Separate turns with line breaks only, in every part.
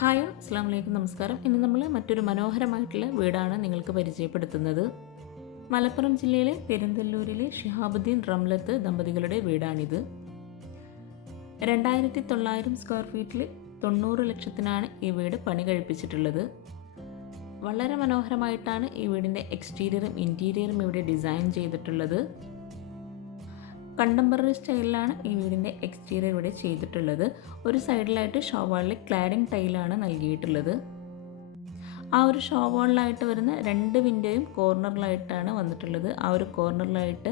Hi അസ്സാം വലൈക്കും നമസ്കാരം. ഇന്ന് നമ്മൾ മറ്റൊരു മനോഹരമായിട്ടുള്ള വീടാണ് നിങ്ങൾക്ക് പരിചയപ്പെടുത്തുന്നത്. മലപ്പുറം ജില്ലയിലെ പെരിന്തല്ലൂരിലെ ഷിഹാബുദ്ദീൻ റംലത്ത് ദമ്പതികളുടെ വീടാണിത്. രണ്ടായിരത്തി തൊള്ളായിരം സ്ക്വയർ ഫീറ്റിൽ തൊണ്ണൂറ് ലക്ഷത്തിനാണ് ഈ വീട് പണി കഴിപ്പിച്ചിട്ടുള്ളത്. വളരെ മനോഹരമായിട്ടാണ് ഈ വീടിന്റെ എക്സ്റ്റീരിയറും ഇന്റീരിയറും ഇവിടെ ഡിസൈൻ ചെയ്തിട്ടുള്ളത്. കണ്ടംപററി സ്റ്റൈലിലാണ് ഈ വീടിന്റെ എക്സ്റ്റീരിയർ ഇവിടെ ചെയ്തിട്ടുള്ളത്. ഒരു സൈഡിലായിട്ട് ഷോവാളിൽ ക്ലാഡിംഗ് ടൈലാണ് നൽകിയിട്ടുള്ളത്. ആ ഒരു ഷോവാളിലായിട്ട് വരുന്ന രണ്ട് വിൻഡോയും കോർണറിലായിട്ടാണ് വന്നിട്ടുള്ളത്. ആ ഒരു കോർണറിലായിട്ട്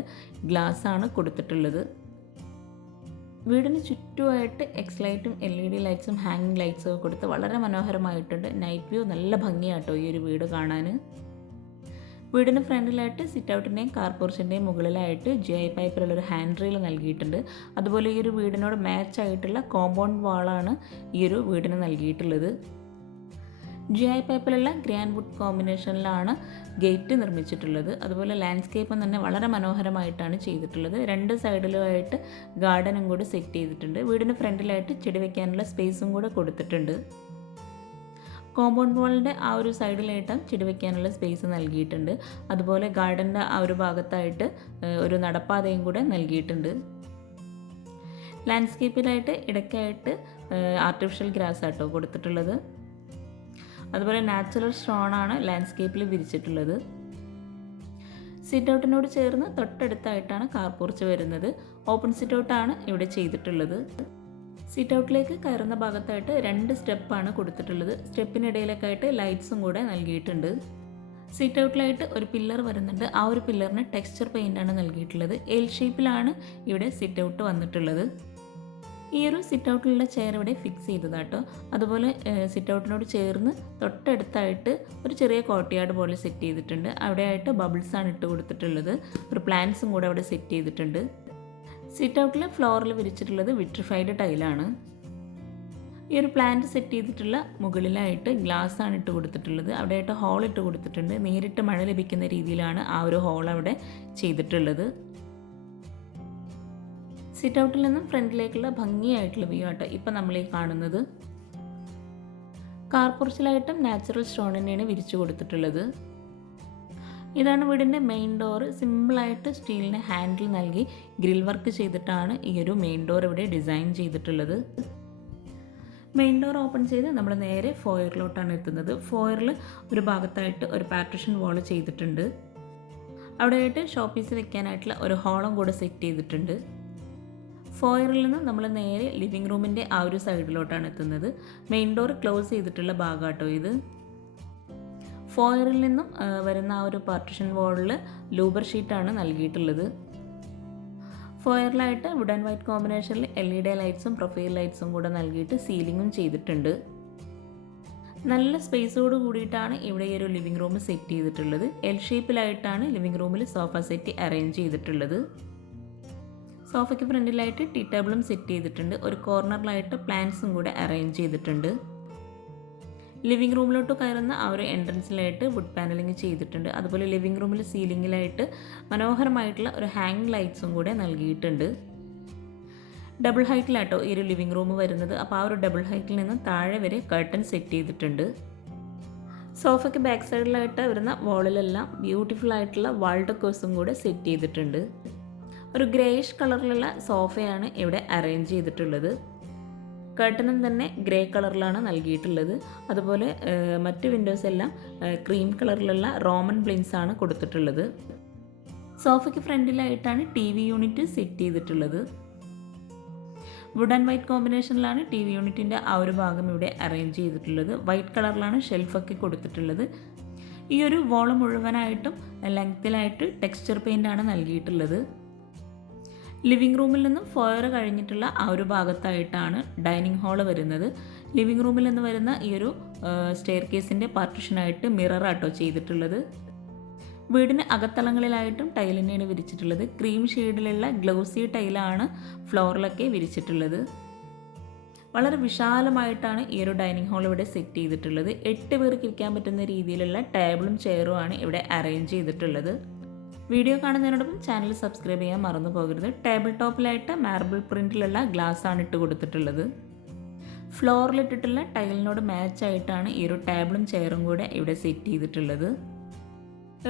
ഗ്ലാസ് ആണ് കൊടുത്തിട്ടുള്ളത്. വീടിന് ചുറ്റുമായിട്ട് എക്സ് ലൈറ്റും എൽ ഇ ഡി ലൈറ്റ്സും ഹാങ്ങിങ് ലൈറ്റ്സും ഒക്കെ കൊടുത്ത് വളരെ മനോഹരമായിട്ടുണ്ട്. നൈറ്റ് വ്യൂ നല്ല ഭംഗിയാട്ടോ ഈ ഒരു വീട് കാണാൻ വീടിന് ഫ്രണ്ടിലായിട്ട് സിറ്റ് ഔട്ടിന്റെയും കാർ പോർച്ചിന്റെയും മുകളിലായിട്ട് ജി ഐ പൈപ്പിലുള്ളൊരു ഹാൻഡ് റെയിൽ നൽകിയിട്ടുണ്ട്. അതുപോലെ ഈ ഒരു വീടിനോട് മാച്ച് ആയിട്ടുള്ള കോമ്പൗണ്ട് വാളാണ് ഈ ഒരു വീടിന് നൽകിയിട്ടുള്ളത്. ജി ഐ പൈപ്പിലുള്ള ഗ്രാൻഡ് വുഡ് കോമ്പിനേഷനിലാണ് ഗേറ്റ് നിർമ്മിച്ചിട്ടുള്ളത്. അതുപോലെ ലാൻഡ്സ്കേപ്പും തന്നെ വളരെ മനോഹരമായിട്ടാണ് ചെയ്തിട്ടുള്ളത്. രണ്ട് സൈഡിലുമായിട്ട് ഗാർഡനും കൂടി സെറ്റ് ചെയ്തിട്ടുണ്ട്. വീടിന് ഫ്രണ്ടിലായിട്ട് ചെടി വെക്കാനുള്ള സ്പേസും കൂടെ കൊടുത്തിട്ടുണ്ട്. കോമ്പൗണ്ട് വാളിന്റെ ആ ഒരു സൈഡിലായിട്ട് ചെടി വയ്ക്കാനുള്ള സ്പേസ് നൽകിയിട്ടുണ്ട്. അതുപോലെ ഗാർഡന്റെ ആ ഒരു ഭാഗത്തായിട്ട് ഒരു നടപ്പാതയും കൂടെ നൽകിയിട്ടുണ്ട്. ലാൻഡ്സ്കേപ്പിലായിട്ട് ഇടയ്ക്കായിട്ട് ആർട്ടിഫിഷ്യൽ ഗ്രാസ് ആട്ടോ കൊടുത്തിട്ടുള്ളത്. അതുപോലെ നാച്ചുറൽ സ്റ്റോണാണ് ലാൻഡ്സ്കേപ്പിൽ വിരിച്ചിട്ടുള്ളത്. സിറ്റ് ഔട്ടിനോട് ചേർന്ന് തൊട്ടടുത്തായിട്ടാണ് കാർ പോർച്ച് വരുന്നത്. ഓപ്പൺ സിറ്റ് ഔട്ടാണ് ഇവിടെ ചെയ്തിട്ടുള്ളത്. സിറ്റ് ഔട്ടിലേക്ക് കയറുന്ന ഭാഗത്തായിട്ട് രണ്ട് സ്റ്റെപ്പാണ് കൊടുത്തിട്ടുള്ളത്. സ്റ്റെപ്പിനിടയിലൊക്കെ ആയിട്ട് ലൈറ്റ്സും കൂടെ നൽകിയിട്ടുണ്ട്. സിറ്റ് ഔട്ടിലായിട്ട് ഒരു പില്ലർ വരുന്നുണ്ട്. ആ ഒരു പില്ലറിന് ടെക്സ്ചർ പെയിന്റാണ് നൽകിയിട്ടുള്ളത്. എൽ ഷേപ്പിലാണ് ഇവിടെ സിറ്റ് ഔട്ട് വന്നിട്ടുള്ളത്. ഈ ഒരു സിറ്റ് ഔട്ടിലുള്ള ചെയർ ഇവിടെ ഫിക്സ് ചെയ്തതാട്ടോ. അതുപോലെ സിറ്റ് ഔട്ടിനോട് ചേർന്ന് തൊട്ടടുത്തായിട്ട് ഒരു ചെറിയ കോട്ടയാട് പോലെ സെറ്റ് ചെയ്തിട്ടുണ്ട്. അവിടെയായിട്ട് ബബിൾസാണ് ഇട്ട് കൊടുത്തിട്ടുള്ളത്. ഒരു പ്ലാന്റ്സും കൂടെ അവിടെ സെറ്റ് ചെയ്തിട്ടുണ്ട്. സിറ്റ് ഔട്ടിൽ ഫ്ലോറിൽ വിരിച്ചിട്ടുള്ളത് വിട്രിഫൈഡ് ടൈലാണ്. ഈ ഒരു പ്ലാന്റ് സെറ്റ് ചെയ്തിട്ടുള്ള മുകളിലായിട്ട് ഗ്ലാസ് ആണ് ഇട്ട് കൊടുത്തിട്ടുള്ളത്. അവിടെയായിട്ട് ഹോൾ ഇട്ട് കൊടുത്തിട്ടുണ്ട്. നേരിട്ട് മഴ ലഭിക്കുന്ന രീതിയിലാണ് ആ ഒരു ഹോൾ അവിടെ ചെയ്തിട്ടുള്ളത്. സിറ്റ് ഔട്ടിൽ നിന്നും ഫ്രണ്ടിലേക്കുള്ള ഭംഗിയായിട്ടുള്ള വ്യൂ ആട്ടോ ഇപ്പം നമ്മൾ ഈ കാണുന്നത്. കാർപ്പുറച്ചിലായിട്ടും നാച്ചുറൽ സ്റ്റോൺ തന്നെയാണ് വിരിച്ചു കൊടുത്തിട്ടുള്ളത്. ഇതാണ് വീടിന്റെ മെയിൻ ഡോർ സിമ്പിളായിട്ട് സ്റ്റീലിന് ഹാൻഡിൽ നൽകി ഗ്രിൽ വർക്ക് ചെയ്തിട്ടാണ് ഈ ഒരു മെയിൻ ഡോർ ഇവിടെ ഡിസൈൻ ചെയ്തിട്ടുള്ളത്. മെയിൻ ഡോർ ഓപ്പൺ ചെയ്ത് നമ്മൾ നേരെ ഫോയറിലോട്ടാണ് എത്തുന്നത്. ഫോയറിൽ ഒരു ഭാഗത്തായിട്ട് ഒരു പാർട്ടിഷൻ വാൾ ചെയ്തിട്ടുണ്ട്. അവിടെയായിട്ട് ഷോപ്പീസ് വെക്കാനായിട്ടുള്ള ഒരു ഹോളും കൂടെ സെറ്റ് ചെയ്തിട്ടുണ്ട്. ഫോയറിൽ നിന്ന് നമ്മൾ നേരെ ലിവിങ് റൂമിന്റെ ആ ഒരു സൈഡിലോട്ടാണ് എത്തുന്നത്. മെയിൻ ഡോർ ക്ലോസ് ചെയ്തിട്ടുള്ള ഭാഗമാട്ടോ ഇത്. ഫോയറിൽ നിന്നും വരുന്ന ആ ഒരു പാർട്ടിഷൻ വാളിൽ ലൂബർ ഷീറ്റാണ് നൽകിയിട്ടുള്ളത്. ഫോയറിലായിട്ട് വുഡ് ആൻഡ് വൈറ്റ് കോമ്പിനേഷനിൽ എൽ ഇ ഡി ലൈറ്റ്സും പ്രൊഫൈൽ ലൈറ്റ്സും കൂടെ നൽകിയിട്ട് സീലിങ്ങും ചെയ്തിട്ടുണ്ട്. നല്ല സ്പേസോട് കൂടിയിട്ടാണ് ഇവിടെ ഈ ഒരു ലിവിംഗ് റൂം സെറ്റ് ചെയ്തിട്ടുള്ളത്. എൽ ഷേപ്പിലായിട്ടാണ് ലിവിംഗ് റൂമിൽ സോഫ സെറ്റ് അറേഞ്ച് ചെയ്തിട്ടുള്ളത്. സോഫയ്ക്ക് ഫ്രണ്ടിലായിട്ട് ടീ ടേബിളും സെറ്റ് ചെയ്തിട്ടുണ്ട്. ഒരു കോർണറിലായിട്ട് പ്ലാന്റ്സും കൂടെ അറേഞ്ച് ചെയ്തിട്ടുണ്ട്. ലിവിംഗ് റൂമിലോട്ട് കയറുന്ന ആ ഒരു എൻട്രൻസിലായിട്ട് വുഡ് പാനലിംഗ് ചെയ്തിട്ടുണ്ട്. അതുപോലെ ലിവിംഗ് റൂമിൽ സീലിങ്ങിലായിട്ട് മനോഹരമായിട്ടുള്ള ഒരു ഹാങ് ലൈറ്റ്സും കൂടെ നൽകിയിട്ടുണ്ട്. ഡബിൾ ഹൈറ്റിലാട്ടോ ഈ ഒരു ലിവിംഗ് റൂം വരുന്നത്. അപ്പോൾ ആ ഒരു ഡബിൾ ഹൈറ്റിൽ നിന്ന് താഴെ വരെ കർട്ടൻ സെറ്റ് ചെയ്തിട്ടുണ്ട്. സോഫയ്ക്ക് ബാക്ക് സൈഡിലായിട്ട് വരുന്ന വാളിലെല്ലാം ബ്യൂട്ടിഫുൾ ആയിട്ടുള്ള വാൾ ഡെക്കേഴ്സും കൂടെ സെറ്റ് ചെയ്തിട്ടുണ്ട്. ഒരു ഗ്രേയിഷ് കളറിലുള്ള സോഫയാണ് ഇവിടെ അറേഞ്ച് ചെയ്തിട്ടുള്ളത്. കർട്ടനും തന്നെ ഗ്രേ കളറിലാണ് നൽകിയിട്ടുള്ളത്. അതുപോലെ മറ്റ് വിൻഡോസ് എല്ലാം ക്രീം കളറിലുള്ള റോമൻ ബ്ലിൻസ് ആണ് കൊടുത്തിട്ടുള്ളത്. സോഫയ്ക്ക് ഫ്രണ്ടിലായിട്ടാണ് ടി വി യൂണിറ്റ് സെറ്റ് ചെയ്തിട്ടുള്ളത്. വുഡ് ആൻഡ് വൈറ്റ് കോമ്പിനേഷനിലാണ് ടി വി യൂണിറ്റിന്റെ ആ ഒരു ഭാഗം ഇവിടെ അറേഞ്ച് ചെയ്തിട്ടുള്ളത്. വൈറ്റ് കളറിലാണ് ഷെൽഫൊക്കെ കൊടുത്തിട്ടുള്ളത്. ഈ ഒരു വോൾ മുഴുവനായിട്ടും ലെങ്ത്തിലായിട്ട് ടെക്സ്ചർ പെയിന്റാണ് നൽകിയിട്ടുള്ളത്. ലിവിംഗ് റൂമിൽ നിന്നും ഫോയർ കഴിഞ്ഞിട്ടുള്ള ആ ഒരു ഭാഗത്തായിട്ടാണ് ഡൈനിങ് ഹാൾ വരുന്നത്. ലിവിംഗ് റൂമിൽ നിന്ന് വരുന്ന ഈ ഒരു സ്റ്റെയർ കേസിന്റെ പാർട്ടിഷനായിട്ട് മിറർ ആട്ടോ ചെയ്തിട്ടുള്ളത്. വീടിന് അകത്തളങ്ങളിലായിട്ടും ടൈൽ തന്നെയാണ് വിരിച്ചിട്ടുള്ളത്. ക്രീം ഷെയ്ഡിലുള്ള ഗ്ലൗസി ടൈലാണ് ഫ്ലോറിലൊക്കെ വിരിച്ചിട്ടുള്ളത്. വളരെ വിശാലമായിട്ടാണ് ഈ ഒരു ഡൈനിങ് ഹാൾ ഇവിടെ സെറ്റ് ചെയ്തിട്ടുള്ളത്. എട്ട് പേർക്ക് ഇരിക്കാൻ പറ്റുന്ന രീതിയിലുള്ള ടേബിളും ചെയറുമാണ് ഇവിടെ അറേഞ്ച് ചെയ്തിട്ടുള്ളത്. വീഡിയോ കാണുന്നതിനോടൊപ്പം ചാനൽ സബ്സ്ക്രൈബ് ചെയ്യാൻ മറന്നു പോകരുത്. ടേബിൾ ടോപ്പിലായിട്ട് മാർബിൾ പ്രിന്റിലുള്ള ഗ്ലാസ് ആണ് ഇട്ട് കൊടുത്തിട്ടുള്ളത്. ഫ്ലോറിലിട്ടിട്ടുള്ള ടൈലിനോട് മാച്ച് ആയിട്ടാണ് ഈ ഒരു ടേബിളും ചെയറും കൂടെ ഇവിടെ സെറ്റ് ചെയ്തിട്ടുള്ളത്.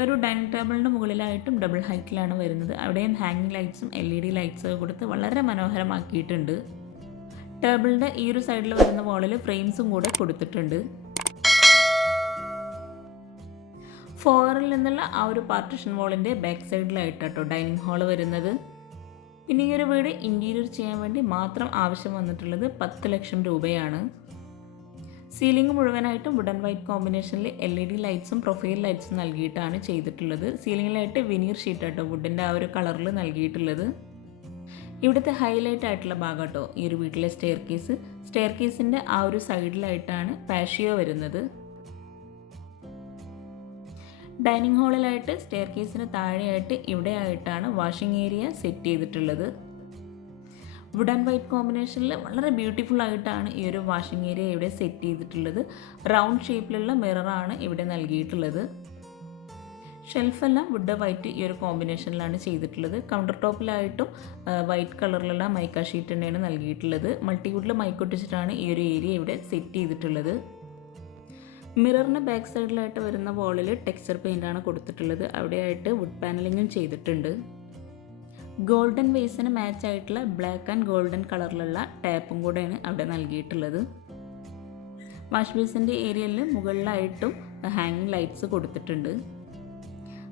ഒരു ഡൈനിങ് ടേബിളിന്റെ മുകളിലായിട്ടും ഡബിൾ ഹൈറ്റിലാണ് വരുന്നത്. അവിടെയും ഹാങ്ങിങ് ലൈറ്റ്സും എൽ ഇ ഡി ലൈറ്റ്സൊക്കെ കൊടുത്ത് വളരെ മനോഹരമാക്കിയിട്ടുണ്ട്. ടേബിളിന്റെ ഈ ഒരു സൈഡിൽ വരുന്ന വാളിൽ ഫ്രെയിംസും കൂടെ കൊടുത്തിട്ടുണ്ട്. ഫോറിൽ നിന്നുള്ള ആ ഒരു പാർട്ടിഷൻ വാളിന്റെ ബാക്ക് സൈഡിലായിട്ട് കേട്ടോ ഡൈനിങ് ഹാൾ വരുന്നത്. പിന്നെ ഈ ഒരു വീട് ഇന്റീരിയർ ചെയ്യാൻ വേണ്ടി മാത്രം ആവശ്യം വന്നിട്ടുള്ളത് പത്ത് ലക്ഷം രൂപയാണ്. സീലിംഗ് മുഴുവനായിട്ടും വുഡൻ വൈറ്റ് കോമ്പിനേഷനിൽ എൽ ഇ ഡി ലൈറ്റ്സും പ്രൊഫൈൽ ലൈറ്റ്സും നൽകിയിട്ടാണ് ചെയ്തിട്ടുള്ളത്. സീലിംഗിലായിട്ട് വിനീർ ഷീറ്റ് ആട്ടോ വുഡിന്റെ ആ ഒരു കളറിൽ നൽകിയിട്ടുള്ളത്. ഇവിടുത്തെ ഹൈലൈറ്റ് ആയിട്ടുള്ള ഭാഗം കേട്ടോ ഈ ഒരു വീട്ടിലെ സ്റ്റെയർ കേസ് സ്റ്റെയർ കേസിന്റെ ആ ഒരു സൈഡിലായിട്ടാണ് പാഷിയോ വരുന്നത്. ഡൈനിങ് ഹാളിലായിട്ട് സ്റ്റെയർ കേസിന് താഴെയായിട്ട് ഇവിടെ ആയിട്ടാണ് വാഷിംഗ് ഏരിയ സെറ്റ് ചെയ്തിട്ടുള്ളത്. വുഡ് ആൻഡ് വൈറ്റ് കോമ്പിനേഷനിൽ വളരെ ബ്യൂട്ടിഫുൾ ആയിട്ടാണ് ഈ ഒരു വാഷിംഗ് ഏരിയ ഇവിടെ സെറ്റ് ചെയ്തിട്ടുള്ളത്. റൗണ്ട് ഷേപ്പിലുള്ള മിററാണ് ഇവിടെ നൽകിയിട്ടുള്ളത്. ഷെൽഫെല്ലാം വുഡ് വൈറ്റ് ഈ ഒരു കോമ്പിനേഷനിലാണ് ചെയ്തിട്ടുള്ളത്. കൗണ്ടർ ടോപ്പിലായിട്ടും വൈറ്റ് കളറിലുള്ള മൈക്ക ഷീറ്റ് തന്നെയാണ് നൽകിയിട്ടുള്ളത്. മൾട്ടിവുഡിൽ മൈക്കൊട്ടിച്ചിട്ടാണ് ഈ ഒരു ഏരിയ ഇവിടെ സെറ്റ് ചെയ്തിട്ടുള്ളത്. മിററിന് ബാക്ക് സൈഡിലായിട്ട് വരുന്ന വോളിൽ ടെക്സ്ചർ പെയിന്റാണ് കൊടുത്തിട്ടുള്ളത്. അവിടെയായിട്ട് വുഡ് പാനലിങ്ങും ചെയ്തിട്ടുണ്ട്. ഗോൾഡൻ വേസിന് മാച്ച് ആയിട്ടുള്ള ബ്ലാക്ക് ആൻഡ് ഗോൾഡൻ കളറിലുള്ള ടാപ്പും കൂടെയാണ് അവിടെ നൽകിയിട്ടുള്ളത്. വാഷ് ബേസിന്റെ ഏരിയയിൽ മുകളിലായിട്ടും ഹാങ്ങിങ് ലൈറ്റ്സ് കൊടുത്തിട്ടുണ്ട്.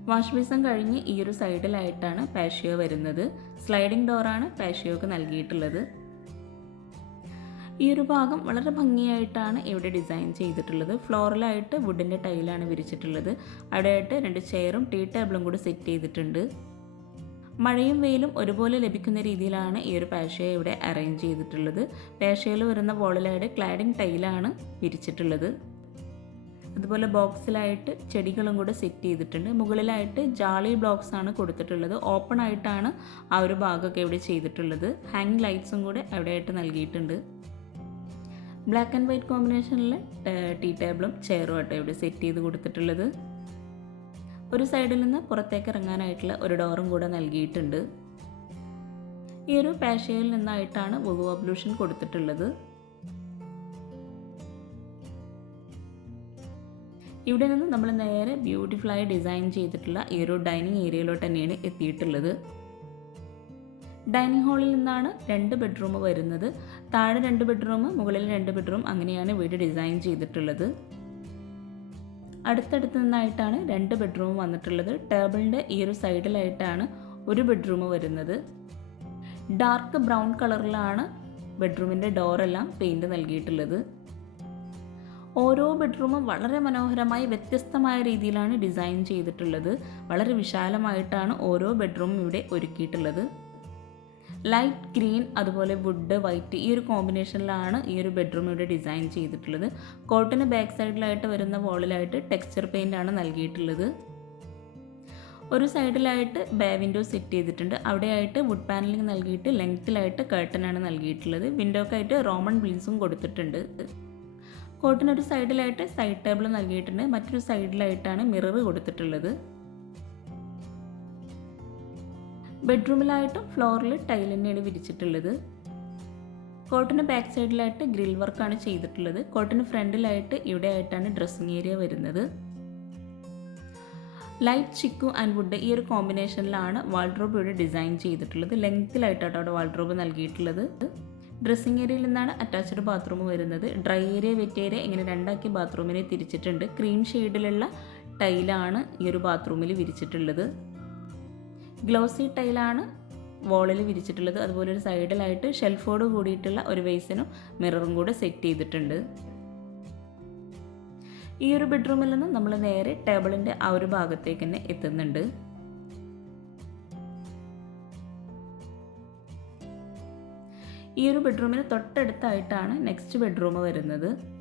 വാഷ് ബേസൻ കഴിഞ്ഞ് ഈ ഒരു സൈഡിലായിട്ടാണ് പാഷ്യോ വരുന്നത്. സ്ലൈഡിംഗ് ഡോറാണ് പാഷ്യോക്ക് നൽകിയിട്ടുള്ളത്. ഈ ഒരു ഭാഗം വളരെ ഭംഗിയായിട്ടാണ് ഇവിടെ ഡിസൈൻ ചെയ്തിട്ടുള്ളത്. ഫ്ലോറിലായിട്ട് വുഡിന്റെ ടൈലാണ് വിരിച്ചിട്ടുള്ളത്. അവിടെയായിട്ട് രണ്ട് ചെയറും ടീ ടേബിളും കൂടി സെറ്റ് ചെയ്തിട്ടുണ്ട്. മഴയും വെയിലും ഒരുപോലെ ലഭിക്കുന്ന രീതിയിലാണ് ഈ ഒരു പാഷയ ഇവിടെ അറേഞ്ച് ചെയ്തിട്ടുള്ളത്. പാഷയിൽ വരുന്ന വോളിലായിട്ട് ക്ലാഡിംഗ് ടൈലാണ് വിരിച്ചിട്ടുള്ളത്. അതുപോലെ ബോക്സിലായിട്ട് ചെടികളും കൂടെ സെറ്റ് ചെയ്തിട്ടുണ്ട്. മുകളിലായിട്ട് ജാളി ബ്ലോക്സ് ആണ് കൊടുത്തിട്ടുള്ളത്. ഓപ്പൺ ആയിട്ടാണ് ആ ഒരു ഭാഗമൊക്കെ ഇവിടെ ചെയ്തിട്ടുള്ളത്. ഹാങ് ലൈറ്റ്സും കൂടെ അവിടെയായിട്ട് നൽകിയിട്ടുണ്ട്. ബ്ലാക്ക് ആൻഡ് വൈറ്റ് കോമ്പിനേഷനിൽ ടീ ടേബിളും ചെയറും ആട്ടോ ഇവിടെ സെറ്റ് ചെയ്ത് കൊടുത്തിട്ടുള്ളത്. ഒരു സൈഡിൽ നിന്ന് പുറത്തേക്ക് ഇറങ്ങാനായിട്ടുള്ള ഒരു ഡോറും കൂടെ നൽകിയിട്ടുണ്ട്. ഈ ഒരു പാഷയിൽ നിന്നായിട്ടാണ് വുവു അബ്ലൂഷൻ കൊടുത്തിട്ടുള്ളത്. ഇവിടെ നിന്ന് നമ്മൾ നേരെ ബ്യൂട്ടിഫുള്ളായി ഡിസൈൻ ചെയ്തിട്ടുള്ള ഈ ഒരു ഡൈനിങ് ഏരിയയിലോട്ട് തന്നെയാണ് എത്തിയിട്ടുള്ളത്. ഡൈനിങ് ഹാളിൽ നിന്നാണ് രണ്ട് ബെഡ്റൂം വരുന്നത്. താഴെ രണ്ട് ബെഡ്റൂം മുകളിൽ രണ്ട് ബെഡ്റൂം അങ്ങനെയാണ് വീട് ഡിസൈൻ ചെയ്തിട്ടുള്ളത്. അടുത്തടുത്ത് നിന്നായിട്ടാണ് രണ്ട് ബെഡ്റൂം വന്നിട്ടുള്ളത്. ടേബിളിന്റെ ഈ ഒരു സൈഡിലായിട്ടാണ് ഒരു ബെഡ്റൂം വരുന്നത്. ഡാർക്ക് ബ്രൗൺ കളറിലാണ് ബെഡ്റൂമിന്റെ ഡോറെല്ലാം പെയിന്റ് നൽകിയിട്ടുള്ളത്. ഓരോ ബെഡ്റൂമും വളരെ മനോഹരമായി വ്യത്യസ്തമായ രീതിയിലാണ് ഡിസൈൻ ചെയ്തിട്ടുള്ളത്. വളരെ വിശാലമായിട്ടാണ് ഓരോ ബെഡ്റൂമും ഇവിടെ ഒരുക്കിയിട്ടുള്ളത്. ലൈറ്റ് ഗ്രീൻ അതുപോലെ വുഡ് വൈറ്റ് ഈ ഒരു കോമ്പിനേഷനിലാണ് ഈ ഒരു ബെഡ്റൂം ഇവിടെ ഡിസൈൻ ചെയ്തിട്ടുള്ളത്. കോട്ടിന് ബാക്ക് സൈഡിലായിട്ട് വരുന്ന വോളിലായിട്ട് ടെക്സ്ചർ പെയിന്റ് ആണ് നൽകിയിട്ടുള്ളത്. ഒരു സൈഡിലായിട്ട് ബേ വിൻഡോ സെറ്റ് ചെയ്തിട്ടുണ്ട്. അവിടെയായിട്ട് വുഡ് പാനലിംഗ് നൽകിയിട്ട് ലെങ്ത്തിലായിട്ട് കർട്ടനാണ് നൽകിയിട്ടുള്ളത്. വിൻഡോക്കായിട്ട് റോമൺ ബ്ലീൻസും കൊടുത്തിട്ടുണ്ട്. കോട്ടിനൊരു സൈഡിലായിട്ട് സൈഡ് ടേബിൾ നൽകിയിട്ടുണ്ട്. മറ്റൊരു സൈഡിലായിട്ടാണ് മിറർ കൊടുത്തിട്ടുള്ളത്. ബെഡ്റൂമിലായിട്ടും ഫ്ലോറിൽ ടൈൽ തന്നെയാണ് വിരിച്ചിട്ടുള്ളത്. കോട്ടിന് ബാക്ക് സൈഡിലായിട്ട് ഗ്രിൽ വർക്കാണ് ചെയ്തിട്ടുള്ളത്. കോട്ടിന് ഫ്രണ്ടിലായിട്ട് ഇവിടെ ആയിട്ടാണ് ഡ്രസ്സിങ് ഏരിയ വരുന്നത്. ലൈറ്റ് ചിക്കു ആൻഡ് വുഡ് ഈ ഒരു കോമ്പിനേഷനിലാണ് വാൾഡ്രോബ് ഇവിടെ ഡിസൈൻ ചെയ്തിട്ടുള്ളത്. ലെങ്ത്തിലായിട്ടാണ് അവിടെ വാൾഡ്രോബ് നൽകിയിട്ടുള്ളത്. ഡ്രസ്സിങ് ഏരിയയിൽ നിന്നാണ് അറ്റാച്ച്ഡ് ബാത്റൂം വരുന്നത്. ഡ്രൈ ഏരിയ വെറ്റ് ഏരിയ ഇങ്ങനെ രണ്ടാക്കി ബാത്റൂമിനെ തിരിച്ചിട്ടുണ്ട്. ക്രീം ഷെയ്ഡിലുള്ള ടൈലാണ് ഈ ഒരു ബാത്റൂമിൽ വിരിച്ചിട്ടുള്ളത്. ഗ്ലോസി ടൈലാണ് വോളിൽ വിരിച്ചിട്ടുള്ളത്. അതുപോലെ ഒരു സൈഡിലായിട്ട് ഷെൽഫോട് കൂടിയിട്ടുള്ള ഒരു വേസിനും മിററും കൂടെ സെറ്റ് ചെയ്തിട്ടുണ്ട്. ഈ ഒരു ബെഡ്റൂമിൽ നിന്ന് നമ്മൾ നേരെ ടേബിളിന്റെ ആ ഒരു ഭാഗത്തേക്ക് തന്നെ എത്തുന്നുണ്ട്. ഈ ഒരു ബെഡ്റൂമിന് തൊട്ടടുത്തായിട്ടാണ് നെക്സ്റ്റ് ബെഡ്റൂം വരുന്നത്.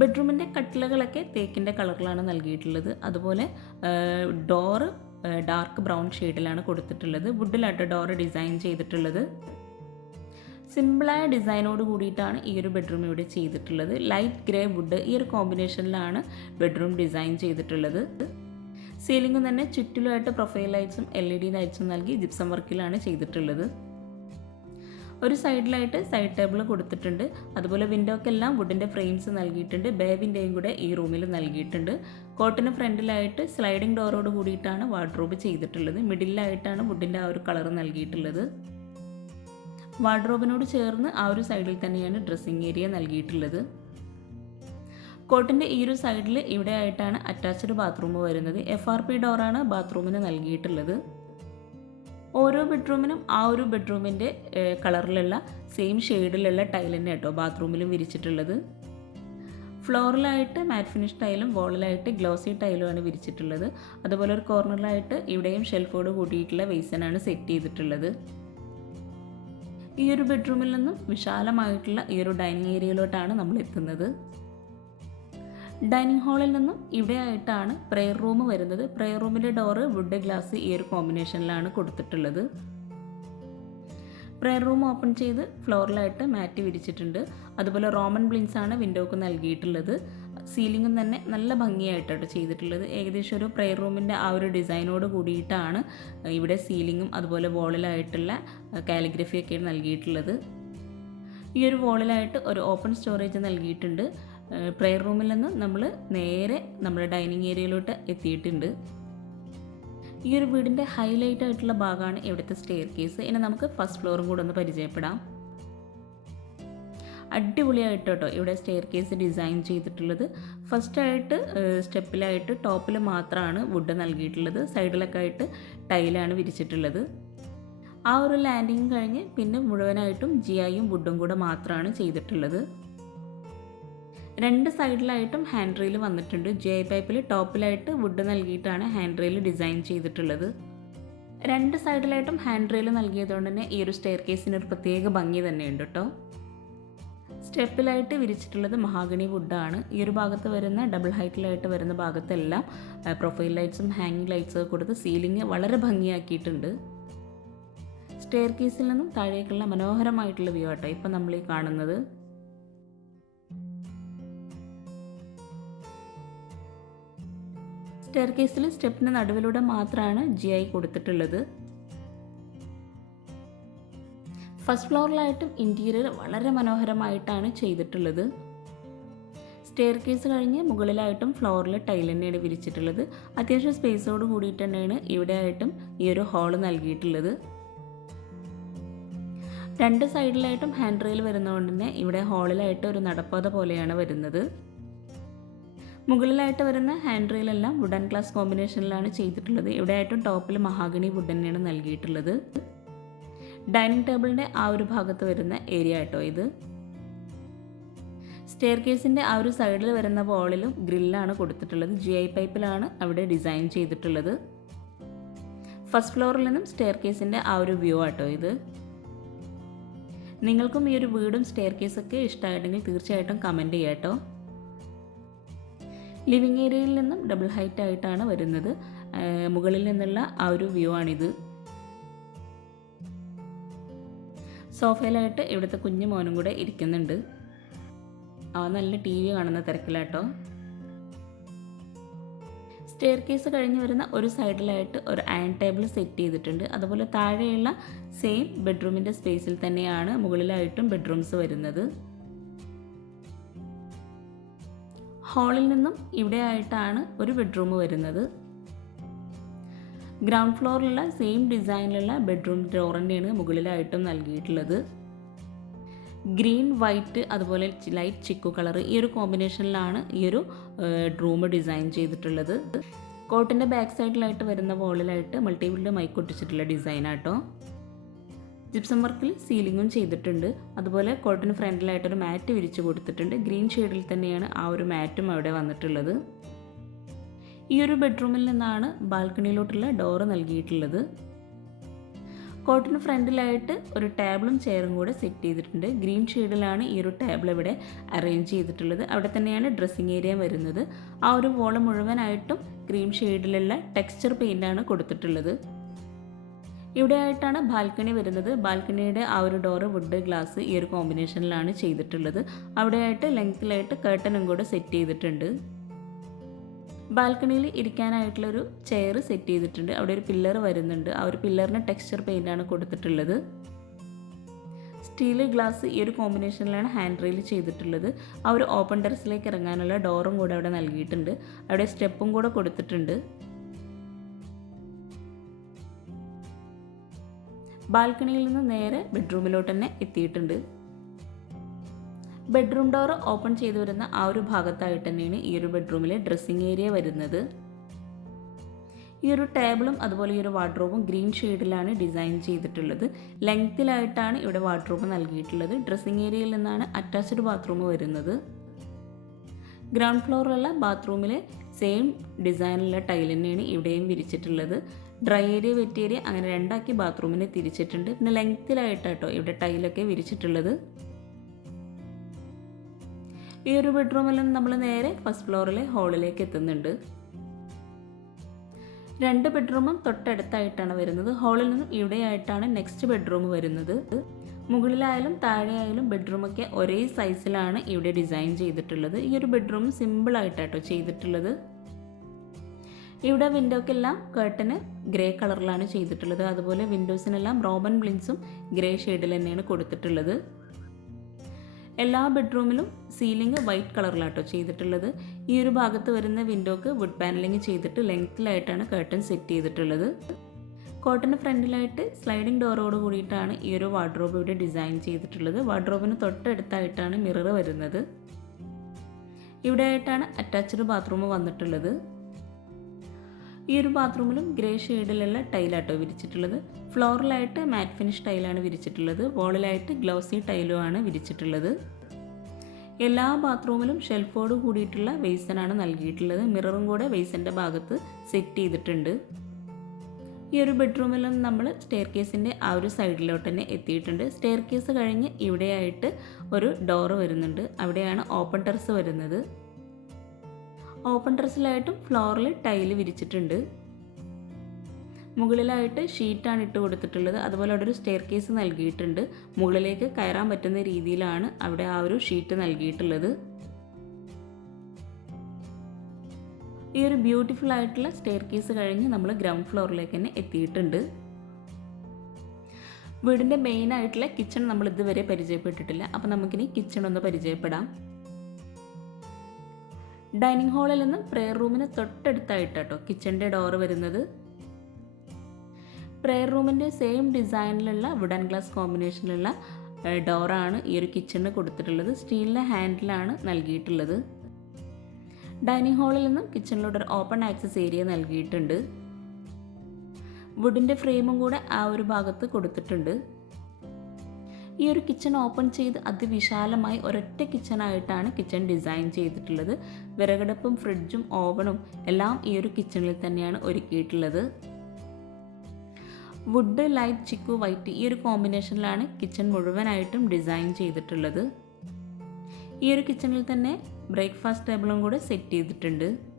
ബെഡ്റൂമിന്റെ കട്ടിലകളൊക്കെ തേക്കിന്റെ കളറിലാണ് നൽകിയിട്ടുള്ളത്. അതുപോലെ ഡോറ് ഡാർക്ക് ബ്രൗൺ ഷെയ്ഡിലാണ് കൊടുത്തിട്ടുള്ളത്. വുഡിലായിട്ട് ഡോറ് ഡിസൈൻ ചെയ്തിട്ടുള്ളത്. സിമ്പിളായ ഡിസൈനോട് കൂടിയിട്ടാണ് ഈ ഒരു ബെഡ്റൂം ഇവിടെ ചെയ്തിട്ടുള്ളത്. ലൈറ്റ് ഗ്രേ വുഡ് ഈ ഒരു കോമ്പിനേഷനിലാണ് ബെഡ്റൂം ഡിസൈൻ ചെയ്തിട്ടുള്ളത്. സീലിംഗ് തന്നെ ചുറ്റിലുമായിട്ട് പ്രൊഫൈൽ ലൈറ്റ്സും എൽ ഇ ഡി ലൈറ്റ്സും നൽകി ജിപ്സം വർക്കിലാണ് ചെയ്തിട്ടുള്ളത്. ഒരു സൈഡിലായിട്ട് സൈഡ് ടേബിൾ കൊടുത്തിട്ടുണ്ട്. അതുപോലെ വിൻഡോക്കെല്ലാം വുഡിന്റെ ഫ്രെയിംസ് നൽകിയിട്ടുണ്ട്. ബേബിന്റെയും കൂടെ ഈ റൂമിൽ നൽകിയിട്ടുണ്ട്. കോട്ടിന് ഫ്രണ്ടിലായിട്ട് സ്ലൈഡിംഗ് ഡോറോട് കൂടിയിട്ടാണ് വാർഡ്രോബ് ചെയ്തിട്ടുള്ളത്. മിഡിലായിട്ടാണ് വുഡിന്റെ ആ ഒരു കളർ നൽകിയിട്ടുള്ളത്. വാർഡ്രോബിനോട് ചേർന്ന് ആ ഒരു സൈഡിൽ തന്നെയാണ് ഡ്രസ്സിംഗ് ഏരിയ നൽകിയിട്ടുള്ളത്. കോട്ടിന്റെ ഈ ഒരു സൈഡിൽ ഇവിടെ ആയിട്ടാണ് അറ്റാച്ച്ഡ് ബാത്റൂം വരുന്നത്. എഫ് ആർ പി ഡോറാണ് ബാത്റൂമിന് നൽകിയിട്ടുള്ളത്. ഓരോ ബെഡ്റൂമിനും ആ ഒരു ബെഡ്റൂമിന്റെ കളറിലുള്ള സെയിം ഷെയ്ഡിലുള്ള ടൈൽ തന്നെ കേട്ടോ ബാത്റൂമിലും വിരിച്ചിട്ടുള്ളത്. ഫ്ലോറിലായിട്ട് മാറ്റ് ഫിനിഷ് ടൈലും വോളിലായിട്ട് ഗ്ലോസി ടൈലുമാണ് വിരിച്ചിട്ടുള്ളത്. അതുപോലെ ഒരു കോർണറിലായിട്ട് ഇവിടെയും ഷെൽഫോട് കൂട്ടിയിട്ടുള്ള വെയ്സനാണ് സെറ്റ് ചെയ്തിട്ടുള്ളത്. ഈ ഒരു ബെഡ്റൂമിൽ നിന്നും വിശാലമായിട്ടുള്ള ഈ ഒരു ഡൈനിങ് ഏരിയയിലോട്ടാണ് നമ്മൾ എത്തുന്നത്. ഡൈനിങ് ഹാളിൽ നിന്നും ഇവിടെ ആയിട്ടാണ് പ്രെയർ റൂം വരുന്നത് പ്രെയർ റൂമിന്റെ ഡോറ് വുഡ് ഗ്ലാസ് ഈ ഒരു കോമ്പിനേഷനിലാണ് കൊടുത്തിട്ടുള്ളത്. പ്രെയർ റൂം ഓപ്പൺ ചെയ്ത് ഫ്ലോറിലായിട്ട് മാറ്റ് വിരിച്ചിട്ടുണ്ട്. അതുപോലെ റോമൻ ബ്ലിൻസ് ആണ് വിൻഡോക്ക് നൽകിയിട്ടുള്ളത്. സീലിംഗും തന്നെ നല്ല ഭംഗിയായിട്ടാണ് ചെയ്തിട്ടുള്ളത്. ഏകദേശം ഒരു പ്രെയർ റൂമിന്റെ ആ ഒരു ഡിസൈനോട് കൂടിയിട്ടാണ് ഇവിടെ സീലിങ്ങും അതുപോലെ വോളിലായിട്ടുള്ള കാലിഗ്രഫിയൊക്കെ നൽകിയിട്ടുള്ളത്. ഈ ഒരു വോളിലായിട്ട് ഒരു ഓപ്പൺ സ്റ്റോറേജ് നൽകിയിട്ടുണ്ട്. പ്രെയർ റൂമിൽ നിന്ന് നമ്മൾ നേരെ നമ്മുടെ ഡൈനിങ് ഏരിയയിലോട്ട് എത്തിയിട്ടുണ്ട്. ഈ ഒരു വീടിന്റെ ഹൈലൈറ്റ് ആയിട്ടുള്ള ഭാഗമാണ് ഇവിടുത്തെ സ്റ്റെയർ കേസ് ഇനി നമുക്ക് ഫസ്റ്റ് ഫ്ലോറും കൂടെ ഒന്ന് പരിചയപ്പെടാം. അടിപൊളിയായിട്ട് കേട്ടോ ഇവിടെ സ്റ്റെയർ കേസ് ഡിസൈൻ ചെയ്തിട്ടുള്ളത് ഫസ്റ്റായിട്ട് സ്റ്റെപ്പിലായിട്ട് ടോപ്പിൽ മാത്രമാണ് വുഡ് നൽകിയിട്ടുള്ളത്. സൈഡിലൊക്കെ ആയിട്ട് ടൈലാണ് വിരിച്ചിട്ടുള്ളത്. ആ ഒരു ലാൻഡിങ് കഴിഞ്ഞ് പിന്നെ മുഴുവനായിട്ടും ജിയായും വുഡും കൂടെ മാത്രമാണ് ചെയ്തിട്ടുള്ളത്. രണ്ട് സൈഡിലായിട്ടും ഹാൻഡ് റെയിൽ വന്നിട്ടുണ്ട്. ജി ഐ പൈപ്പിൽ ടോപ്പിലായിട്ട് വുഡ് നൽകിയിട്ടാണ് ഹാൻഡ് റെയിൽ ഡിസൈൻ ചെയ്തിട്ടുള്ളത്. രണ്ട് സൈഡിലായിട്ടും ഹാൻഡ് റെയിൽ നൽകിയതുകൊണ്ട് തന്നെ ഈ ഒരു സ്റ്റെയർ കേസിന് ഒരു പ്രത്യേക ഭംഗി തന്നെയുണ്ട് കേട്ടോ സ്റ്റെപ്പിലായിട്ട് വിരിച്ചിട്ടുള്ളത് മഹാഗണി വുഡാണ് ഈ ഒരു ഭാഗത്ത് വരുന്ന ഡബിൾ ഹൈറ്റിലായിട്ട് വരുന്ന ഭാഗത്തെല്ലാം പ്രൊഫൈൽ ലൈറ്റ്സും ഹാങ്ങിങ് ലൈറ്റ്സും കൊടുത്ത് സീലിംഗ് വളരെ ഭംഗിയാക്കിയിട്ടുണ്ട്. സ്റ്റെയർ കേസിൽ നിന്നും താഴേക്കുള്ള മനോഹരമായിട്ടുള്ള വ്യൂ ആട്ടോ ഇപ്പം നമ്മൾ ഈ കാണുന്നത്. സ്റ്റെയർ കേസിൽ സ്റ്റെപ്പിന് നടുവിലൂടെ മാത്രമാണ് ജി ഐ കൊടുത്തിട്ടുള്ളത്. ഫസ്റ്റ് ഫ്ലോറിലായിട്ടും ഇന്റീരിയർ വളരെ മനോഹരമായിട്ടാണ് ചെയ്തിട്ടുള്ളത്. സ്റ്റെയർ കേസ് കഴിഞ്ഞ് മുകളിലായിട്ടും ഫ്ലോറിൽ ടൈൽ തന്നെയാണ് വിരിച്ചിട്ടുള്ളത്. അത്യാവശ്യം സ്പേസോട് കൂടിയിട്ട് തന്നെയാണ് ഇവിടെ ആയിട്ടും ഈ ഒരു ഹാൾ നൽകിയിട്ടുള്ളത്. രണ്ട് സൈഡിലായിട്ടും ഹാൻഡ് റെയിൽ വരുന്നതുകൊണ്ട് തന്നെ ഇവിടെ ഹാളിലായിട്ട് ഒരു നടപ്പാത പോലെയാണ് വരുന്നത്. മുകളിലായിട്ട് വരുന്ന ഹാൻഡ് റെയിലെല്ലാം വുഡൻ ഗ്ലാസ് കോമ്പിനേഷനിലാണ് ചെയ്തിട്ടുള്ളത്. ഇവിടെ ആയിട്ടും ടോപ്പിൽ മഹാഗണി വുഡ് തന്നെയാണ് നൽകിയിട്ടുള്ളത്. ഡൈനിങ് ടേബിളിന്റെ ആ ഒരു ഭാഗത്ത് വരുന്ന ഏരിയ ആട്ടോ ഇത്. സ്റ്റെയർ കേസിന്റെ ആ ഒരു സൈഡിൽ വരുന്ന വോളിലും ഗ്രില്ലാണ് കൊടുത്തിട്ടുള്ളത്. ജി ഐ പൈപ്പിലാണ് അവിടെ ഡിസൈൻ ചെയ്തിട്ടുള്ളത്. ഫസ്റ്റ് ഫ്ലോറിൽ നിന്നും സ്റ്റെയർ കേസിന്റെ ആ ഒരു വ്യൂ ആട്ടോ ഇത്. നിങ്ങൾക്കും ഈ ഒരു വീടും സ്റ്റെയർ കേസൊക്കെ ഇഷ്ടമായിട്ടുണ്ടെങ്കിൽ തീർച്ചയായിട്ടും കമന്റ് ചെയ്യാട്ടോ. ലിവിങ് ഏരിയയിൽ നിന്നും ഡബിൾ ഹൈറ്റ് ആയിട്ടാണ് വരുന്നത്. മുകളിൽ നിന്നുള്ള ആ ഒരു വ്യൂ ആണിത്. സോഫയിലായിട്ട് ഇവിടുത്തെ കുഞ്ഞു മോനും കൂടെ ഇരിക്കുന്നുണ്ട്. അവൻ നല്ല ടി വി കാണുന്ന തിരക്കിലാട്ടോ. സ്റ്റെയർ കേസ് കഴിഞ്ഞ് വരുന്ന ഒരു സൈഡിലായിട്ട് ഒരു അയൺ ടേബിൾ സെറ്റ് ചെയ്തിട്ടുണ്ട്. അതുപോലെ താഴെയുള്ള സെയിം ബെഡ്റൂമിന്റെ സ്പേസിൽ തന്നെയാണ് മുകളിലായിട്ടും ബെഡ്റൂംസ് വരുന്നത്. ഹാളിൽ നിന്നും ഇവിടെ ആയിട്ടാണ് ഒരു ബെഡ്റൂം വരുന്നത്. ഗ്രൗണ്ട് ഫ്ലോറിലുള്ള സെയിം ഡിസൈനിലുള്ള ബെഡ്റൂം ഡോറിന്റെയാണ് മുകളിലായിട്ടും നൽകിയിട്ടുള്ളത്. ഗ്രീൻ വൈറ്റ് അതുപോലെ ലൈറ്റ് ചിക്കു കളർ ഈ ഒരു കോമ്പിനേഷനിലാണ് ഈ ഒരു റൂം ഡിസൈൻ ചെയ്തിട്ടുള്ളത്. കോട്ടിന്റെ ബാക്ക് സൈഡിലായിട്ട് വരുന്ന വോളിലായിട്ട് മൾട്ടിപിളിൽ മൈക്കൊട്ടിച്ചിട്ടുള്ള ഡിസൈനാട്ടോ. ജിപ്സം വർക്കിൽ സീലിങ്ങും ചെയ്തിട്ടുണ്ട്. അതുപോലെ കോട്ടിന് ഫ്രണ്ടിലായിട്ടൊരു മാറ്റ് വിരിച്ചു കൊടുത്തിട്ടുണ്ട്. ഗ്രീൻ ഷെയ്ഡിൽ തന്നെയാണ് ആ ഒരു മാറ്റും അവിടെ വന്നിട്ടുള്ളത്. ഈ ഒരു ബെഡ്റൂമിൽ നിന്നാണ് ബാൽക്കണിയിലോട്ടുള്ള ഡോറ് നൽകിയിട്ടുള്ളത്. കോട്ടിന് ഫ്രണ്ടിലായിട്ട് ഒരു ടേബിളും ചെയറും കൂടെ സെറ്റ് ചെയ്തിട്ടുണ്ട്. ഗ്രീൻ ഷെയ്ഡിലാണ് ഈ ഒരു ടേബിൾ ഇവിടെ അറേഞ്ച് ചെയ്തിട്ടുള്ളത്. അവിടെ തന്നെയാണ് ഡ്രസ്സിങ് ഏരിയ വരുന്നത്. ആ ഒരു വോൾ മുഴുവനായിട്ടും ഗ്രീൻ ഷെയ്ഡിലുള്ള ടെക്സ്ചർ പെയിന്റാണ് കൊടുത്തിട്ടുള്ളത്. ഇവിടെ ആയിട്ടാണ് ബാൽക്കണി വരുന്നത്. ബാൽക്കണിയുടെ ആ ഒരു ഡോറ് വുഡ് ഗ്ലാസ് ഈ ഒരു കോമ്പിനേഷനിലാണ് ചെയ്തിട്ടുള്ളത്. അവിടെയായിട്ട് ലെങ്ത്തിലായിട്ട് കേട്ടനും കൂടെ സെറ്റ് ചെയ്തിട്ടുണ്ട്. ബാൽക്കണിയിൽ ഇരിക്കാനായിട്ടുള്ളൊരു ചെയർ സെറ്റ് ചെയ്തിട്ടുണ്ട്. അവിടെ ഒരു പില്ലർ വരുന്നുണ്ട്. ആ ഒരു പില്ലറിന് ടെക്സ്ചർ പെയിന്റാണ് കൊടുത്തിട്ടുള്ളത്. സ്റ്റീൽ ഗ്ലാസ് ഈ ഒരു കോമ്പിനേഷനിലാണ് ഹാൻഡ് റെയിൽ ചെയ്തിട്ടുള്ളത്. ആ ഒരു ഓപ്പൺ ടെറസിലേക്ക് ഇറങ്ങാനുള്ള ഡോറും കൂടെ അവിടെ നൽകിയിട്ടുണ്ട്. അവിടെ സ്റ്റെപ്പും കൂടെ കൊടുത്തിട്ടുണ്ട്. ബാൽക്കണിയിൽ നിന്ന് നേരെ ബെഡ്റൂമിലോട്ട് തന്നെ എത്തിയിട്ടുണ്ട്. ബെഡ്റൂം ഡോർ ഓപ്പൺ ചെയ്തു വരുന്ന ആ ഒരു ഭാഗത്തായിട്ട് തന്നെയാണ് ഈ ഒരു ബെഡ്റൂമിലെ ഡ്രസ്സിംഗ് ഏരിയ വരുന്നത്. ഈ ഒരു ടേബിളും അതുപോലെ ഈ ഒരു വാർഡ്രോബും ഗ്രീൻ ഷെയ്ഡിലാണ് ഡിസൈൻ ചെയ്തിട്ടുള്ളത്. ലെങ്ത്തിലായിട്ടാണ് ഇവിടെ വാർഡ്രോബ് നൽകിയിട്ടുള്ളത്. ഡ്രസ്സിംഗ് ഏരിയയിൽ നിന്നാണ് അറ്റാച്ച്ഡ് ബാത്റൂം വരുന്നത്. ഗ്രൗണ്ട് ഫ്ലോറിലുള്ള ബാത്റൂമിലെ സെയിം ഡിസൈനിലുള്ള ടൈൽ തന്നെയാണ് ഇവിടെയും വിരിച്ചിട്ടുള്ളത്. ഡ്രൈ ഏരിയ വെറ്റ് ഏരിയ അങ്ങനെ രണ്ടാക്കി ബാത്റൂമിനെ തിരിച്ചിട്ടുണ്ട്. പിന്നെ ലെങ്ത്തിലായിട്ടാട്ടോ ഇവിടെ ടൈലൊക്കെ വിരിച്ചിട്ടുള്ളത്. ഈ ഒരു ബെഡ്റൂമിൽ നമ്മൾ നേരെ ഫസ്റ്റ് ഫ്ലോറിലെ ഹാളിലേക്ക് എത്തുന്നുണ്ട്. രണ്ട് ബെഡ്റൂമും തൊട്ടടുത്തായിട്ടാണ് വരുന്നത്. ഹാളിൽ നിന്നും ഇവിടെയായിട്ടാണ് നെക്സ്റ്റ് ബെഡ്റൂം വരുന്നത്. മുകളിലായാലും താഴെയായാലും ബെഡ്റൂമൊക്കെ ഒരേ സൈസിലാണ് ഇവിടെ ഡിസൈൻ ചെയ്തിട്ടുള്ളത്. ഈ ഒരു ബെഡ്റൂം സിമ്പിളായിട്ടാട്ടോ ചെയ്തിട്ടുള്ളത്. ഇവിടെ വിൻഡോക്കെല്ലാം കേട്ടന് ഗ്രേ കളറിലാണ് ചെയ്തിട്ടുള്ളത്. അതുപോലെ വിൻഡോസിനെല്ലാം റോബൻ ബ്ലിൻസും ഗ്രേ ഷെയ്ഡിൽ തന്നെയാണ് കൊടുത്തിട്ടുള്ളത്. എല്ലാ ബെഡ്റൂമിലും സീലിംഗ് വൈറ്റ് കളറിലാട്ടോ ചെയ്തിട്ടുള്ളത്. ഈ ഒരു ഭാഗത്ത് വരുന്ന വിൻഡോക്ക് വുഡ് പാനലിംഗ് ചെയ്തിട്ട് ലെങ്ത്തിലായിട്ടാണ് കേട്ടൺ സെറ്റ് ചെയ്തിട്ടുള്ളത്. കോട്ടന്റെ ഫ്രണ്ടിലായിട്ട് സ്ലൈഡിംഗ് ഡോറോട് കൂടിയിട്ടാണ് ഈ ഒരു വാർഡ്രോബ് ഇവിടെ ഡിസൈൻ ചെയ്തിട്ടുള്ളത്. വാർഡ്രോബിന് തൊട്ടടുത്തായിട്ടാണ് മിറർ വരുന്നത്. ഇവിടെ ആയിട്ടാണ് അറ്റാച്ച്ഡ് ബാത്റൂം വന്നിട്ടുള്ളത്. ഈ ഒരു ബാത്റൂമിലും ഗ്രേ ഷെയ്ഡിലുള്ള ടൈലാട്ടോ വിരിച്ചിട്ടുള്ളത്. ഫ്ലോറിലായിട്ട് മാറ്റ് ഫിനിഷ് ടൈലാണ് വിരിച്ചിട്ടുള്ളത്. വോളിലായിട്ട് ഗ്ലൗസി ആണ് വിരിച്ചിട്ടുള്ളത്. എല്ലാ ബാത്റൂമിലും ഷെൽഫോട് കൂടിയിട്ടുള്ള വെയ്സനാണ് നൽകിയിട്ടുള്ളത്. മിററും കൂടെ വെയ്സന്റെ ഭാഗത്ത് സെറ്റ് ചെയ്തിട്ടുണ്ട്. ഈ ഒരു ബെഡ്റൂമിലും നമ്മൾ സ്റ്റെയർ കേസിന്റെ ആ ഒരു സൈഡിലോട്ട് തന്നെ എത്തിയിട്ടുണ്ട്. സ്റ്റെയർ കേസ് കഴിഞ്ഞ് ഇവിടെയായിട്ട് ഒരു ഡോറ് വരുന്നുണ്ട്. അവിടെയാണ് ഓപ്പൺ ടെറസ് വരുന്നത്. ഓപ്പൺ ഡ്രസ്സിലായിട്ടും ഫ്ലോറിൽ ടൈൽ വിരിച്ചിട്ടുണ്ട്. മുകളിലായിട്ട് ഷീറ്റാണ് ഇട്ട് കൊടുത്തിട്ടുള്ളത്. അതുപോലെ അവിടെ ഒരു സ്റ്റെയർ കേസ് നൽകിയിട്ടുണ്ട്. മുകളിലേക്ക് കയറാൻ പറ്റുന്ന രീതിയിലാണ് അവിടെ ആ ഒരു ഷീറ്റ് നൽകിയിട്ടുള്ളത്. ഈ ഒരു ബ്യൂട്ടിഫുൾ ആയിട്ടുള്ള സ്റ്റെയർ കേസ് കഴിഞ്ഞ് നമ്മൾ ഗ്രൗണ്ട് ഫ്ലോറിലേക്ക് തന്നെ എത്തിയിട്ടുണ്ട്. വീടിന്റെ മെയിൻ ആയിട്ടുള്ള കിച്ചൺ നമ്മൾ ഇതുവരെ പരിചയപ്പെട്ടിട്ടില്ല. അപ്പോൾ നമുക്കിനി കിച്ചൺ ഒന്ന് പരിചയപ്പെടാം. ഡൈനിങ് ഹാളിൽ നിന്ന് പ്രെയർ റൂമിന് തൊട്ടടുത്തായിട്ട് കേട്ടോ കിച്ചന്റെ ഡോറ് വരുന്നത്. പ്രെയർ റൂമിന്റെ സെയിം ഡിസൈനിലുള്ള വുഡൻ ഗ്ലാസ് കോമ്പിനേഷനിലുള്ള ഡോറാണ് ഈ ഒരു കിച്ചണിന് കൊടുത്തിട്ടുള്ളത്. സ്റ്റീലിന്റെ ഹാൻഡിലാണ് നൽകിയിട്ടുള്ളത്. ഡൈനിങ് ഹാളിൽ നിന്നും കിച്ചണിലൂടെ ഒരു ഓപ്പൺ ആക്സസ് ഏരിയ നൽകിയിട്ടുണ്ട്. വുഡിന്റെ ഫ്രെയിമും കൂടെ ആ ഒരു ഭാഗത്ത് കൊടുത്തിട്ടുണ്ട്. ഈ ഒരു കിച്ചൺ ഓപ്പൺ ചെയ്ത് അതിവിശാലമായി ഒരൊറ്റ കിച്ചണായിട്ടാണ് കിച്ചൺ ഡിസൈൻ ചെയ്തിട്ടുള്ളത്. വിറകടുപ്പും ഫ്രിഡ്ജും ഓവണും എല്ലാം ഈ ഒരു കിച്ചണിൽ തന്നെയാണ് ഒരുക്കിയിട്ടുള്ളത്. വുഡ് ലൈറ്റ് ചിക്കു വൈറ്റ് ഈ ഒരു കോമ്പിനേഷനിലാണ് കിച്ചൺ മുഴുവനായിട്ടും ഡിസൈൻ ചെയ്തിട്ടുള്ളത്. ഈ ഒരു കിച്ചണിൽ തന്നെ ബ്രേക്ക്ഫാസ്റ്റ് ടേബിളും കൂടെ സെറ്റ് ചെയ്തിട്ടുണ്ട്.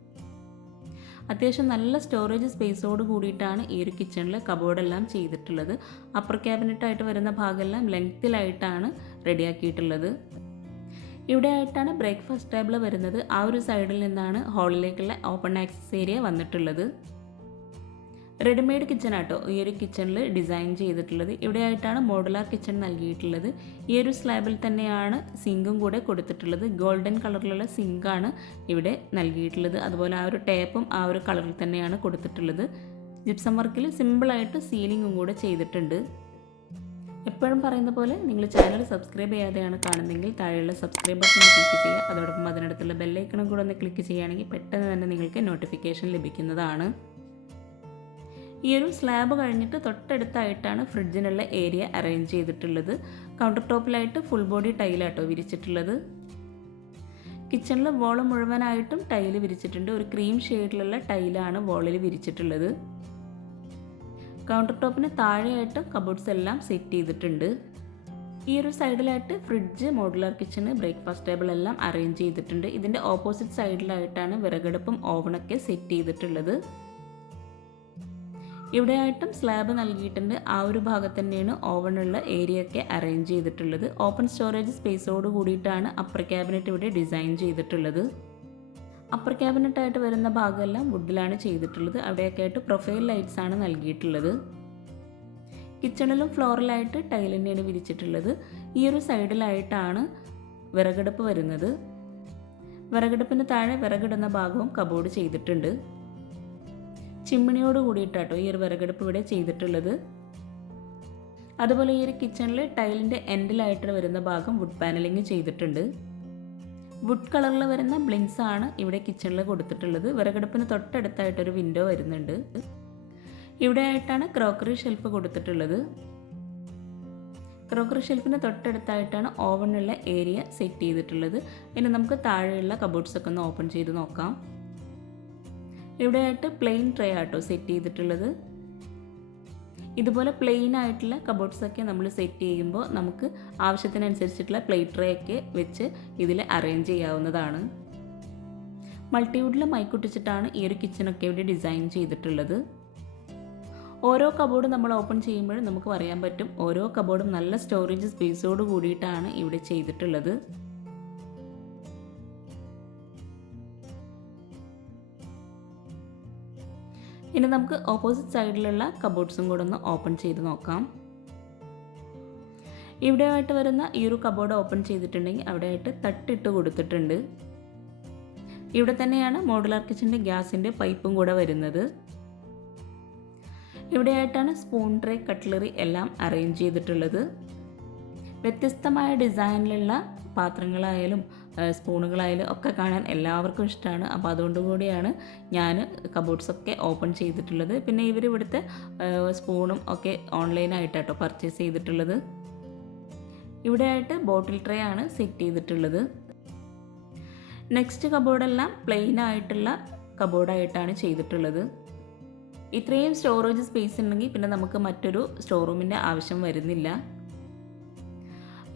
അത്യാവശ്യം നല്ല സ്റ്റോറേജ് സ്പേസോട് കൂടിയിട്ടാണ് ഈ ഒരു കിച്ചണിൽ കബോർഡെല്ലാം ചെയ്തിട്ടുള്ളത്. അപ്പർ ക്യാബിനറ്റായിട്ട് വരുന്ന ഭാഗമെല്ലാം ലെങ്ത്തിലായിട്ടാണ് റെഡിയാക്കിയിട്ടുള്ളത് ഇവിടെ ആയിട്ടാണ് ബ്രേക്ക്ഫാസ്റ്റ് ടേബിൾ വരുന്നത്. ആ ഒരു സൈഡിൽ നിന്നാണ് ഹാളിലേക്കുള്ള ഓപ്പൺ ആക്സസ് ഏരിയ വന്നിട്ടുള്ളത്. റെഡിമെയ്ഡ് കിച്ചൺ ആട്ടോ. ഈ ഒരു കിച്ചണിൽ ഡിസൈൻ ചെയ്തിട്ടുള്ളത്. ഇവിടെ ആയിട്ടാണ് മോഡുലാർ കിച്ചൺ നൽകിയിട്ടുള്ളത്. ഈ ഒരു സ്ലാബിൽ തന്നെയാണ് സിങ്കും കൂടെ കൊടുത്തിട്ടുള്ളത്. ഗോൾഡൻ കളറിലുള്ള സിങ്കാണ് ഇവിടെ നൽകിയിട്ടുള്ളത്. അതുപോലെ ആ ഒരു ടേപ്പും ആ ഒരു കളറിൽ തന്നെയാണ് കൊടുത്തിട്ടുള്ളത്. ജിപ്സം വർക്കിൽ സിമ്പിളായിട്ട് സീലിങ്ങും കൂടെ ചെയ്തിട്ടുണ്ട്. എപ്പോഴും പറയുന്ന പോലെ നിങ്ങൾ ചാനൽ സബ്സ്ക്രൈബ് ചെയ്യാതെയാണ് കാണുന്നതെങ്കിൽ താഴെയുള്ള സബ്സ്ക്രൈബ് ബട്ടൺ ക്ലിക്ക് ചെയ്യുക. അതോടൊപ്പം അതിനടുത്തുള്ള ബെല്ലൈക്കണും കൂടെ ഒന്ന് ക്ലിക്ക് ചെയ്യുകയാണെങ്കിൽ പെട്ടെന്ന് തന്നെ നിങ്ങൾക്ക് നോട്ടിഫിക്കേഷൻ ലഭിക്കുന്നതാണ്. ഈ ഒരു സ്ലാബ് കഴിഞ്ഞിട്ട് തൊട്ടടുത്തായിട്ടാണ് ഫ്രിഡ്ജിനുള്ള ഏരിയ അറേഞ്ച് ചെയ്തിട്ടുള്ളത്. കൗണ്ടർ ടോപ്പിലായിട്ട് ഫുൾ ബോഡി ടൈലാട്ടോ വിരിച്ചിട്ടുള്ളത്. കിച്ചണിൽ വോൾ മുഴുവനായിട്ടും ടൈൽ വിരിച്ചിട്ടുണ്ട്. ഒരു ക്രീം ഷെയ്ഡിലുള്ള ടൈലാണ് വോളിൽ വിരിച്ചിട്ടുള്ളത്. കൗണ്ടർ ടോപ്പിന് താഴെയായിട്ട് കബോർഡ്സ് എല്ലാം സെറ്റ് ചെയ്തിട്ടുണ്ട്. ഈ ഒരു സൈഡിലായിട്ട് fridge modular kitchen breakfast table എല്ലാം അറേഞ്ച് ചെയ്തിട്ടുണ്ട്. ഇതിന്റെ ഓപ്പോസിറ്റ് സൈഡിലായിട്ടാണ് വിറകടുപ്പും ഓവണൊക്കെ സെറ്റ് ചെയ്തിട്ടുള്ളത്. ഇവിടെയായിട്ടും സ്ലാബ് നൽകിയിട്ടുണ്ട്. ആ ഒരു ഭാഗത്ത് തന്നെയാണ് ഓവനുള്ള ഏരിയ ഒക്കെ അറേഞ്ച് ചെയ്തിട്ടുള്ളത്. ഓപ്പൺ സ്റ്റോറേജ് സ്പേസോട് കൂടിയിട്ടാണ് അപ്പർ ക്യാബിനറ്റ് ഇവിടെ ഡിസൈൻ ചെയ്തിട്ടുള്ളത്. അപ്പർ ക്യാബിനറ്റ് ആയിട്ട് വരുന്ന ഭാഗമെല്ലാം വുഡിലാണ് ചെയ്തിട്ടുള്ളത്. അവിടെയൊക്കെ ആയിട്ട് പ്രൊഫൈൽ ലൈറ്റ്സ് ആണ് നൽകിയിട്ടുള്ളത്. കിച്ചണിലും ഫ്ലോറിലായിട്ട് ടൈൽ വിരിച്ചിട്ടുള്ളത്. ഈ ഒരു സൈഡിലായിട്ടാണ് വിറകടുപ്പ് വരുന്നത്. വിറകടുപ്പിന് താഴെ വിറകിടുന്ന ഭാഗവും കബോർഡ് ചെയ്തിട്ടുണ്ട്. ചിമ്മിണിയോട് കൂടിയിട്ടാട്ടോ ഈ ഒരു വിറകടുപ്പ് ഇവിടെ ചെയ്തിട്ടുള്ളത്. അതുപോലെ ഈ ഒരു കിച്ചണിൽ ടൈലിന്റെ എൻഡിലായിട്ട് വരുന്ന ഭാഗം വുഡ് പാനലിങ് ചെയ്തിട്ടുണ്ട്. വുഡ് കളറിൽ വരുന്ന ബ്ലിങ്സ് ആണ് ഇവിടെ കിച്ചണിൽ കൊടുത്തിട്ടുള്ളത്. വിറകടുപ്പിന് തൊട്ടടുത്തായിട്ടൊരു വിൻഡോ വരുന്നുണ്ട്. ഇവിടെ ആയിട്ടാണ് ക്രോക്കറി ഷെൽഫ് കൊടുത്തിട്ടുള്ളത് ക്രോക്കറി ഷെൽഫിന് തൊട്ടടുത്തായിട്ടാണ് ഓവനുള്ള ഏരിയ സെറ്റ് ചെയ്തിട്ടുള്ളത്. ഇനി നമുക്ക് താഴെയുള്ള കബോർഡ്സ് ഒക്കെ ഒന്ന് ഓപ്പൺ ചെയ്ത് നോക്കാം. ഇവിടെയായിട്ട് പ്ലെയിൻ ട്രേ ആട്ടോ സെറ്റ് ചെയ്തിട്ടുള്ളത്. ഇതുപോലെ പ്ലെയിൻ ആയിട്ടുള്ള കബോർഡ്സ് ഒക്കെ നമ്മൾ സെറ്റ് ചെയ്യുമ്പോൾ നമുക്ക് ആവശ്യത്തിനനുസരിച്ചിട്ടുള്ള പ്ലേറ്റ് ട്രേ ഒക്കെ വെച്ച് ഇതിൽ അറേഞ്ച് ചെയ്യാവുന്നതാണ്. മൾട്ടിവുഡിൽ മൈക്കുട്ടിച്ചിട്ടാണ് ഈ ഒരു കിച്ചണൊക്കെ ഇവിടെ ഡിസൈൻ ചെയ്തിട്ടുള്ളത്. ഓരോ കബോർഡ് നമ്മൾ ഓപ്പൺ ചെയ്യുമ്പോഴും നമുക്ക് പറയാൻ പറ്റും ഓരോ കബോർഡും നല്ല സ്റ്റോറേജ് സ്പേസോട് കൂടിയിട്ടാണ് ഇവിടെ ചെയ്തിട്ടുള്ളത്. ഇനി നമുക്ക് ഓപ്പോസിറ്റ് സൈഡിലുള്ള കബോർഡ്സും കൂടെ ഒന്ന് ഓപ്പൺ ചെയ്ത് നോക്കാം. ഇവിടെ ആയിട്ട് വരുന്ന ഈ ഒരു കബോർഡ് ഓപ്പൺ ചെയ്തിട്ടുണ്ടെങ്കിൽ അവിടെ ആയിട്ട് തട്ടിട്ട് കൊടുത്തിട്ടുണ്ട്. ഇവിടെ തന്നെയാണ് മോഡുലാർ കിച്ചന്റെ ഗ്യാസിന്റെ പൈപ്പും കൂടെ വരുന്നത്. ഇവിടെയായിട്ടാണ് സ്പൂൺ ട്രേ കട്ട്ലറി എല്ലാം അറേഞ്ച് ചെയ്തിട്ടുള്ളത്. വ്യത്യസ്തമായ ഡിസൈനിലുള്ള പാത്രങ്ങളായാലും സ്പൂണുകളായാലും ഒക്കെ കാണാൻ എല്ലാവർക്കും ഇഷ്ടമാണ്. അപ്പോൾ അതുകൊണ്ട് കൂടിയാണ് ഞാൻ കബോർഡ്സൊക്കെ ഓപ്പൺ ചെയ്തിട്ടുള്ളത്. പിന്നെ ഇവർ ഇവിടുത്തെ സ്പൂണും ഒക്കെ ഓൺലൈനായിട്ടാട്ടോ പർച്ചേസ് ചെയ്തിട്ടുള്ളത്. ഇവിടെയായിട്ട് ബോട്ടിൽ ട്രേ ആണ് സെറ്റ് ചെയ്തിട്ടുള്ളത്. നെക്സ്റ്റ് കബോർഡെല്ലാം പ്ലെയിൻ ആയിട്ടുള്ള കബോർഡായിട്ടാണ് ചെയ്തിട്ടുള്ളത്. ഇത്രയും സ്റ്റോറേജ് സ്പേസ് ഉണ്ടെങ്കിൽ പിന്നെ നമുക്ക് മറ്റൊരു സ്റ്റോർ റൂമിന്റെ ആവശ്യം വരുന്നില്ല.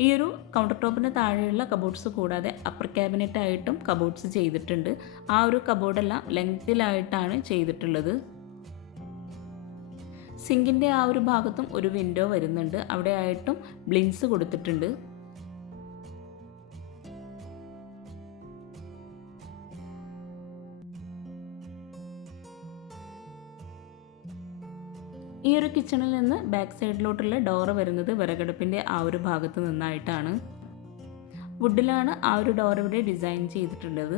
ഈ ഒരു കൗണ്ടർ ടോപ്പിന് താഴെയുള്ള കബോർഡ്സ് കൂടാതെ അപ്പർ ക്യാബിനറ്റ് ആയിട്ടും കബോർഡ്സ് ചെയ്തിട്ടുണ്ട്. ആ ഒരു കബോർഡെല്ലാം ലെങ്തിലായിട്ടാണ് ചെയ്തിട്ടുള്ളത്. സിങ്കിന്റെ ആ ഒരു ഭാഗത്തും ഒരു വിൻഡോ വരുന്നുണ്ട്. അവിടെ ആയിട്ടും ബ്ലിൻസ് കൊടുത്തിട്ടുണ്ട്. ഈ ഒരു കിച്ചണിൽ നിന്ന് ബാക്ക് സൈഡിലോട്ടുള്ള ഡോറ് വരുന്നത് വിറകടുപ്പിന്റെ ആ ഒരു ഭാഗത്ത് നിന്നായിട്ടാണ്. വുഡിലാണ് ആ ഒരു ഡോർ ഇവിടെ ഡിസൈൻ ചെയ്തിട്ടുള്ളത്.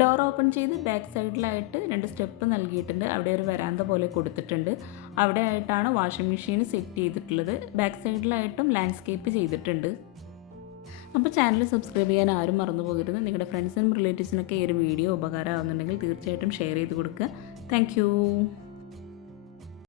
ഡോർ ഓപ്പൺ ചെയ്ത് ബാക്ക് സൈഡിലായിട്ട് രണ്ട് സ്റ്റെപ്പ് നൽകിയിട്ടുണ്ട്. അവിടെ ഒരു വരാന്ത പോലെ കൊടുത്തിട്ടുണ്ട്. അവിടെ ആയിട്ടാണ് വാഷിംഗ് മെഷീൻ സെറ്റ് ചെയ്തിട്ടുള്ളത്. ബാക്ക് സൈഡിലായിട്ടും ലാൻഡ്സ്കേപ്പ് ചെയ്തിട്ടുണ്ട്. അപ്പോൾ ചാനൽ സബ്സ്ക്രൈബ് ചെയ്യാൻ ആരും മറന്നു പോകരുത്. നിങ്ങളുടെ ഫ്രണ്ട്സിനും റിലേറ്റീവ്സിനൊക്കെ ഈ ഒരു വീഡിയോ ഉപകാരമാകുന്നുണ്ടെങ്കിൽ തീർച്ചയായിട്ടും ഷെയർ ചെയ്ത് കൊടുക്കുക. താങ്ക്